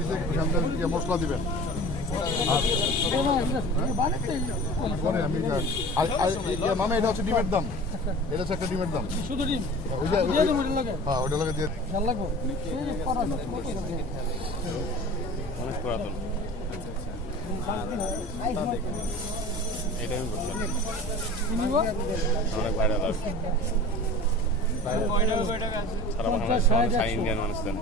দিছে মশলা দিবেন মামা এটা হচ্ছে ডিমের দাম এটা হচ্ছে একটা ডিমের দাম শুধু ডিম হ্যাঁ ওইটা লাগে দিয়ে অনেক পুরাতন এটাই আমি বললাম অনেক ভাইরাল আর সারা বাংলাদেশ ইন্ডিয়ান মানুষ দেন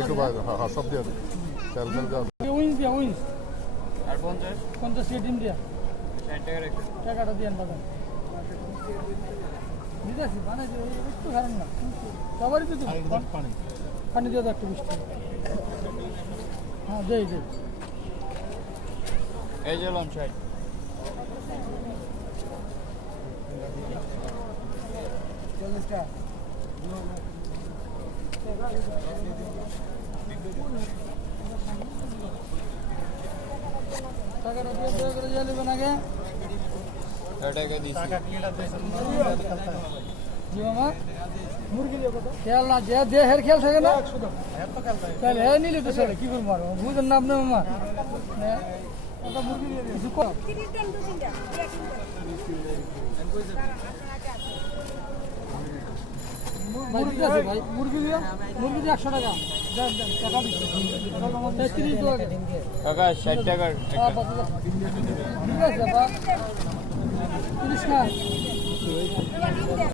একটু হ্যাঁ সব দিয়ে দেন তেল তেল যা আর 50 ডিম দিয়া 60 টাকা রাখো টাকাটা দিয়েন বাবা দিদাসি বানাই দিও একটু হারান না সবারই তো পানি পানি দিয়ে দাও একটু মিষ্টি হ্যাঁ দেই এই যে লম চাই টাকাটা দিয়ে করে দিয়ে নেবেন আগে টাকা দিছি জি মামা মুরগি দিয়ে কত খেয়াল না যে দে হের খেয়াল থাকে না তাহলে হে নিলে তো সেটা কি করবো আর বুঝেন না আপনি মামা ওটা মুরগি দিয়ে দিছি কত মুরগি আছে ভাই মুরগি দিয়ে 100 টাকা দেন টাকা দিচ্ছি কাকা 60 টাকা ঠিক আছে বাবা 30 টাকা